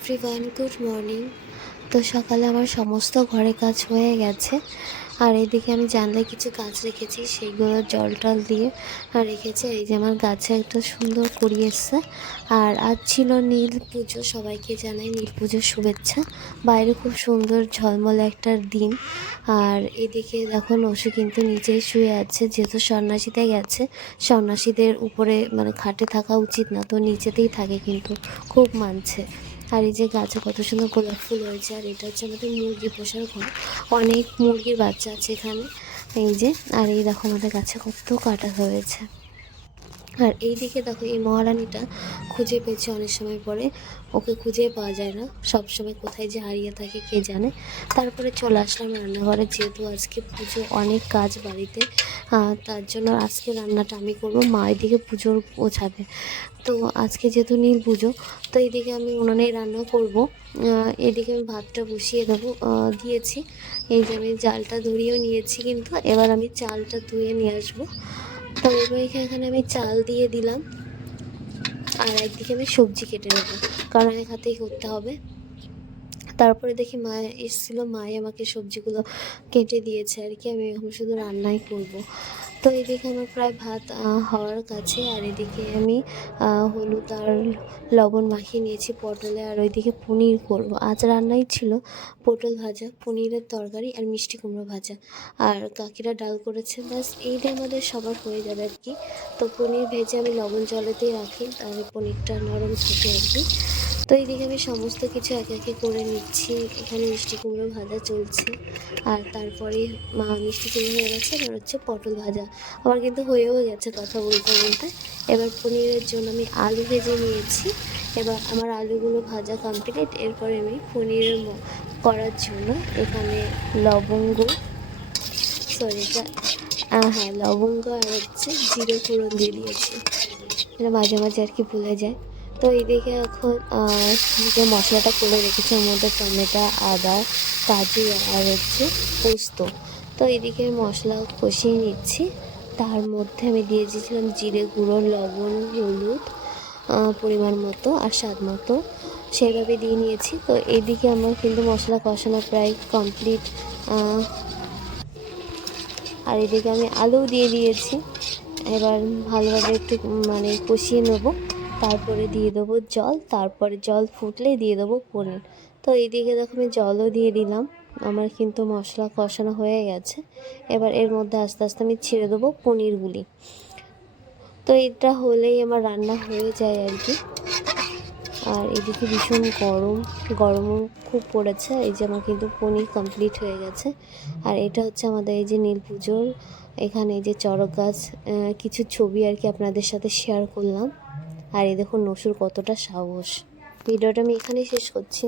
Everyone, good morning. তো সকালে আমার সমস্ত ঘরে কাজ হয়ে গেছে। আর এদিকে আমি জানলায় কিছু গাছ রেখেছি, সেইগুলো জল টল দিয়ে রেখেছি। আর এই যে আমার গাছে একটা সুন্দর কুড়ি এসছে। আর আজ ছিল নীল পুজো, সবাইকে জানাই নীল পুজোর শুভেচ্ছা। বাইরে খুব সুন্দর ঝলমলে একটা দিন। আর এদিকে দেখো নসু কিন্তু নিচেই শুয়ে আছে, যেহেতু সন্ন্যাসীতে গেছে। সন্ন্যাসীদের উপরে মানে খাটে থাকা উচিত না, তো নিচেতেই থাকে, কিন্তু খুব মানছে। আর এই যে গাছে কত সুন্দর গোলাপ ফুল হয়েছে। আর এটা হচ্ছে আমাদের মুরগি পোষার ঘর, অনেক মুরগির বাচ্চা আছে এখানে। এই যে, আর এই দেখো আমাদের গাছে কত কাঁটা হয়েছে। আর এই দিকে দেখো এই মহারানীটা খুঁজে পেয়েছে অনেক সময় পরে, ওকে খুঁজে পাওয়া যায় না, সব সময় কোথায় যে হারিয়ে থাকে কে জানে। তারপরে চলে আসলাম রান্নাঘরে, যেহেতু আজকে পুজো, অনেক কাজ বাড়িতে। তার জন্য আজকে রান্নাটা আমি করবো, মা এদিকে পুজোর গোছাবে। তো আজকে যেহেতু নীল পুজো, তো এইদিকে আমি উনানেই রান্না করব। এদিকে আমি ভাতটা বসিয়ে দেবো, দিয়েছি। এই যে আমি জালটা ধরিয়েও নিয়েছি, কিন্তু এবার আমি চালটা ধুয়ে নিয়ে আসবো। তো এবার এখানে আমি চাল দিয়ে দিলাম। আর একদিকে আমি সবজি কেটে নেবো, কারণ এক হাতেই করতে হবে। তারপরে দেখি মা এসেছিলো, মাই আমাকে সবজিগুলো কেটে দিয়েছে আর কি, আমি এখন শুধু রান্নাই করব। তো এদিকে আমার প্রায় ভাত হওয়ার কাছে। আর এদিকে আমি হলুদ আর লবণ মাখিয়ে নিয়েছি পটলে। আর ওইদিকে পনির করব। আজ রান্নাই ছিল পটল ভাজা, পনিরের তরকারি আর মিষ্টি কুমড়ো ভাজা। আর কাকিরা ডাল করেছে, ব্যাস এইটা আমাদের সবার হয়ে যাবে আর কি। তো পনির ভেজে আমি লবণ জলেতেই রাখি, তাহলে পনিরটা নরম থাকে আর কি। তো এইদিকে আমি সমস্ত কিছু একে একে করে নিচ্ছি। এখানে মিষ্টি কুমড়ো ভাজা চলছে। আর তারপরে মিষ্টি কুমড়ো হয়ে গেছে, আর হচ্ছে পটল ভাজা আমার কিন্তু হয়েও গেছে কথা বলতে বলতে। এবার পনিরের জন্য আমি আলু ভেজে নিয়েছি। এবার আমার আলুগুলো ভাজা কমপ্লিট। এরপরে আমি পনিরের করার জন্য এখানে লবঙ্গ, সরি এটা হ্যাঁ লবঙ্গ আর হচ্ছে জিরে ফোড়ন দিয়ে দিয়েছি। এটা মাঝে মাঝে আর কি ভুলে যায়। তো এইদিকে এখন যে মশলাটা করে রেখেছি, ওর মধ্যে টমেটো, আদা, কাজু আর হচ্ছে পোস্ত। তো এইদিকে মশলা কষিয়ে নিচ্ছি। তার মধ্যে আমি দিয়ে দিয়েছিলাম জিরে গুঁড়ো, লবণ, হলুদ পরিমাণ মতো আর স্বাদ মতো, সেইভাবে দিয়ে নিয়েছি। তো এইদিকে আমার কিন্তু মশলা কষানো প্রায় কমপ্লিট। আর এদিকে আমি আলু দিয়ে দিয়েছি। এবার ভালোভাবে একটু মানে কষিয়ে নেব। তারপরে দিয়ে দেবো জল, তারপরে জল ফুটলে দিয়ে দেবো পনির। তো এইদিকে দেখো আমি জলও দিয়ে দিলাম, আমার কিন্তু মশলা কষানো হয়ে গেছে। এবার এর মধ্যে আস্তে আস্তে আমি ছেড়ে দেবো পনিরগুলি। তো এটা হলেই আমার রান্না হয়ে যায় আর কি। আর এদিকে ভীষণ গরমও খুব পড়েছে। এই যে আমার কিন্তু পনির কমপ্লিট হয়ে গেছে। আর এটা হচ্ছে আমাদের এই যে নীল পুজোর এখানে এই যে চড়ক গাছ, কিছু ছবি আর কি আপনাদের সাথে শেয়ার করলাম। আর এই দেখুন নসুর কতটা সাহস। ভিডিওটা আমি এখানেই শেষ করছি।